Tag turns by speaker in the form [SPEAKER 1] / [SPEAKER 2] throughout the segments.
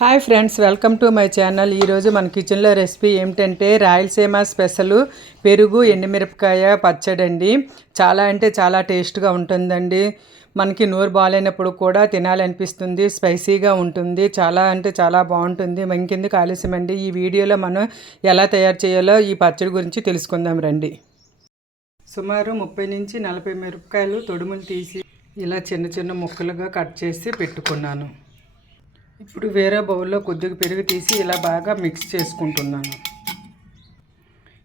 [SPEAKER 1] Hi friends welcome to my channel ఈరోజు మన కిచెన్లో రెసిపీ ఏమిటంటే రాయలసీమ స్పెషల్ పెరుగు ఎండుమిరపకాయ పచ్చడి అండి చాలా అంటే చాలా టేస్ట్గా ఉంటుందండి. మనకి నోరు బాగాలేనప్పుడు కూడా తినాలనిపిస్తుంది స్పైసీగా ఉంటుంది. చాలా అంటే చాలా బాగుంటుంది. ఇంకెందుకు ఆలస్యం అండి? ఈ వీడియోలో మనం ఎలా తయారు చేయాలో ఈ పచ్చడి గురించి తెలుసుకుందాం రండి. సుమారు ముప్పై నుంచి నలభై మిరపకాయలు తొడుములు తీసి ఇలా చిన్న చిన్న ముక్కలుగా కట్ చేసి పెట్టుకున్నాను. ఇప్పుడు వేరే బౌల్లో కొద్దిగా పెరుగు తీసి ఇలా బాగా మిక్స్ చేసుకుంటున్నాను.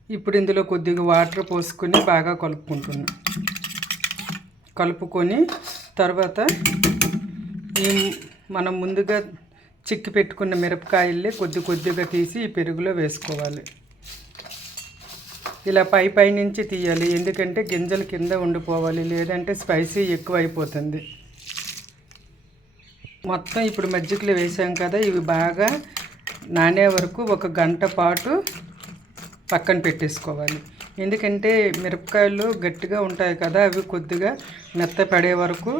[SPEAKER 1] ఇప్పుడు ఇందులో కొద్దిగా వాటర్ పోసుకొని బాగా కలుపుకుంటున్నాను కలుపుకొని తర్వాత ఈ మనం ముందుగా చిక్కి పెట్టుకున్న మిరపకాయల్ని కొద్ది కొద్దిగా తీసి ఈ పెరుగులో వేసుకోవాలి. ఇలా పై పై నుంచి తీయాలి. ఎందుకంటే గింజలు కింద ఉండిపోవాలి. లేదంటే స్పైసీ ఎక్కువ అయిపోతుంది మొత్తం ఇప్పుడు మజ్జిగలు వేసాం కదా ఇవి బాగా నానే వరకు ఒక గంట పాటు పక్కన పెట్టేసుకోవాలి. ఎందుకంటే మిరపకాయలు గట్టిగా ఉంటాయి కదా అవి కొద్దిగా మెత్తపడే వరకు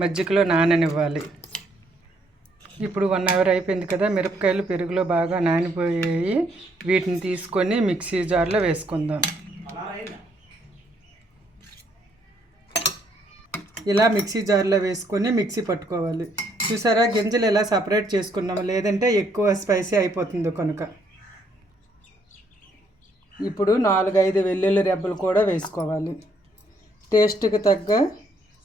[SPEAKER 1] మజ్జిగలో నాననివ్వాలి. ఇప్పుడు వన్ అవర్ అయిపోయింది కదా మిరపకాయలు పెరుగులో బాగా నానిపోయాయి. వీటిని తీసుకొని మిక్సీ జార్లో వేసుకుందాం. ఇలా మిక్సీ జార్లో వేసుకొని మిక్సీ పట్టుకోవాలి. చూసారా? గింజలు ఎలా సపరేట్ చేసుకున్నాము? లేదంటే ఎక్కువ స్పైసీ అయిపోతుంది కనుక. ఇప్పుడు నాలుగైదు వెల్లుల్లి రెబ్బలు కూడా వేసుకోవాలి. టేస్ట్కి తగ్గ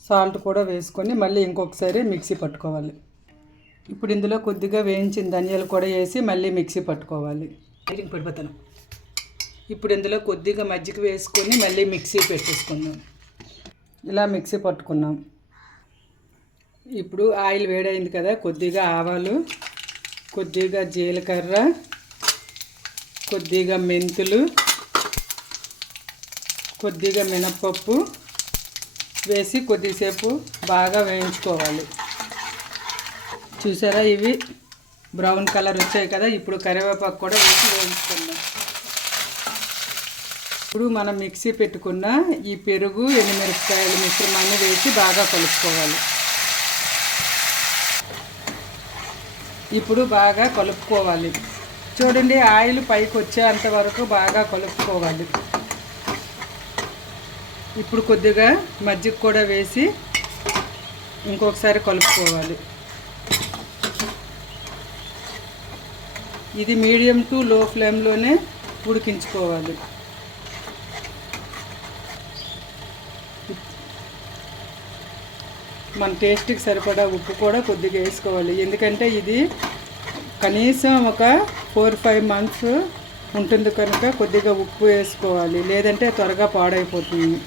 [SPEAKER 1] సాల్ట్ కూడా వేసుకొని మళ్ళీ ఇంకొకసారి మిక్సీ పట్టుకోవాలి. ఇప్పుడు ఇందులో కొద్దిగా వేయించిన ధనియాలు కూడా వేసి మళ్ళీ మిక్సీ పట్టుకోవాలి. పడిపోతాను. ఇప్పుడు ఇందులో కొద్దిగా మజ్జిగ వేసుకొని మళ్ళీ మిక్సీ పెట్టేసుకుందాం. ఇలా మిక్సీ పట్టుకున్నాం. ఇప్పుడు ఆయిల్ వేడైంది కదా కొద్దిగా ఆవాలు కొద్దిగా జీలకర్ర కొద్దిగా మెంతులు కొద్దిగా మినప్పప్పు వేసి కొద్దిసేపు బాగా వేయించుకోవాలి. చూసారా ఇవి? బ్రౌన్ కలర్ వచ్చాయి కదా ఇప్పుడు కరివేపాకు కూడా వేసి వేయించుకుందాం. ఇప్పుడు మనం మిక్సీ పెట్టుకున్న ఈ పెరుగు ఎండుమిరపకాయల మిశ్రమాన్ని వేసి బాగా కలుపుకోవాలి. ఇప్పుడు బాగా కలుపుకోవాలి. చూడండి ఆయిల్ పైకి వచ్చేంత వరకు బాగా కలుపుకోవాలి. ఇప్పుడు కొద్దిగా మజ్జిగ కూడా వేసి ఇంకొకసారి కలుపుకోవాలి. ఇది మీడియం టు లో ఫ్లేమ్లోనే ఉడికించుకోవాలి. మన టేస్ట్కి సరిపడా ఉప్పు కూడా కొద్దిగా వేసుకోవాలి. ఎందుకంటే ఇది కనీసం ఒక ఫోర్ ఫైవ్ మంత్స్ ఉంటుంది కనుక కొద్దిగా ఉప్పు వేసుకోవాలి. లేదంటే త్వరగా పాడైపోతుంది.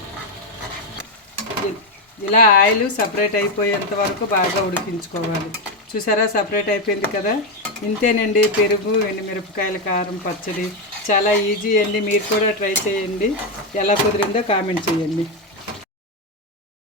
[SPEAKER 1] ఇలా ఆయిల్ సపరేట్ అయిపోయేంత వరకు బాగా ఉడికించుకోవాలి. చూసారా? సపరేట్ అయిపోయింది కదా? ఇంతేనండి పెరుగు మిరపకాయల కారం పచ్చడి. చాలా ఈజీ అండి. మీరు కూడా ట్రై చేయండి. ఎలా కుదిరిందో కామెంట్ చేయండి.